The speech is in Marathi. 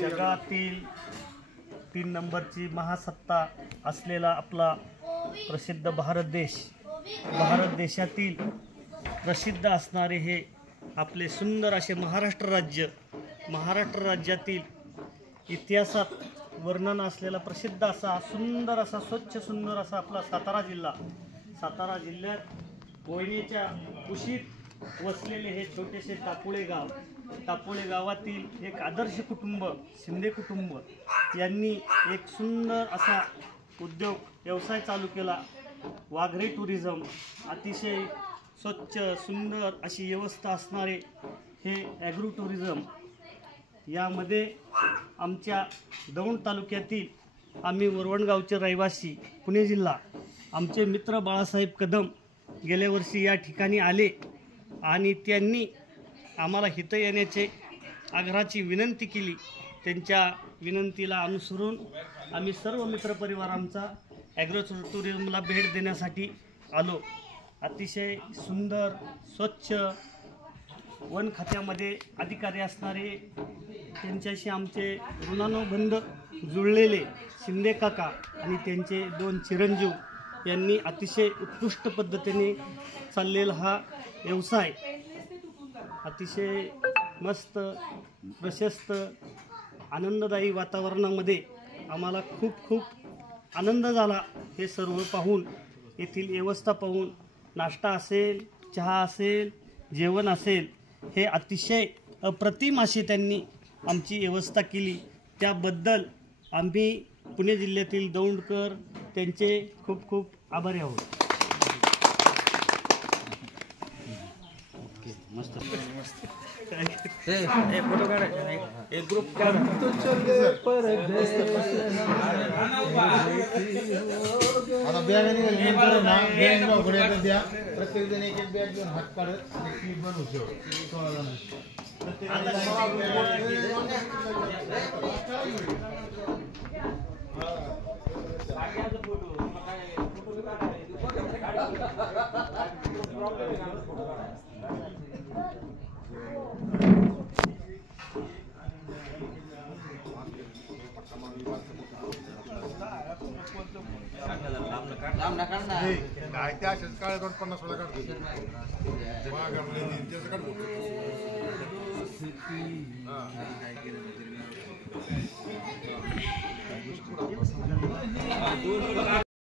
जगातील 3 नंबरची महासत्ता असलेला आपला प्रसिद्ध भारत देशातील प्रसिद्ध असणारे हे आपले सुंदर असे महाराष्ट्र राज्यातील इतिहासात वर्णन असलेला प्रसिद्ध असा सुंदर असा स्वच्छ सुंदर असा आपला सातारा जिल्ह्यात कोयनेच्या कुशीत वसलेले हे छोटेसे टापोळे गावातील एक आदर्श कुटुंब शिंदे कुटुंब यांनी एक सुंदर असा व्यवसाय चालू केला। वाघरे टुरिझम अतिशय स्वच्छ सुंदर अशी व्यवस्था असणारे हे ॲग्रो टुरिझम। यामध्ये आमच्या दौंड तालुक्यातील आम्ही वरवणगावचे रहिवासी पुणे जिल्हा आमचे मित्र बाळासाहेब कदम गेल्या वर्षी या ठिकाणी आले आणि त्यांनी आम्हाला इथं येण्याचे आग्रहाची विनंती केली। त्यांच्या विनंतीला अनुसरून आम्ही सर्व मित्रपरिवार आमचा ॲग्रो टुरिझमला भेट देण्यासाठी आलो। अतिशय सुंदर स्वच्छ वन खात्यामध्ये अधिकारी असणारे त्यांच्याशी आमचे ऋणानुबंध जुळलेले शिंदे काका आणि त्यांचे 2 चिरंजीव यांनी अतिशय उत्कृष्ट पद्धतीने चाललेला हा व्यवसाय अतिशय मस्त प्रशस्त आनंददायी वातावरणामध्ये आम्हाला खूप आनंद झाला। हे सर्व पाहून येथील व्यवस्था पाहून नाश्ता असेल चहा असेल जेवण असेल हे अतिशय अप्रतिम अशी त्यांनी आमची व्यवस्था केली। त्याबद्दल आम्ही पुणे जिल्ह्यातील दौंडकर त्यांचे खूप आभारी आहोत। मस्त फोटो काढायचा एक ग्रुप द्या प्रत्येक जण एक बॅग घेऊन हात काढत बनवू काय त्या काळ 50 वेळा काढतो।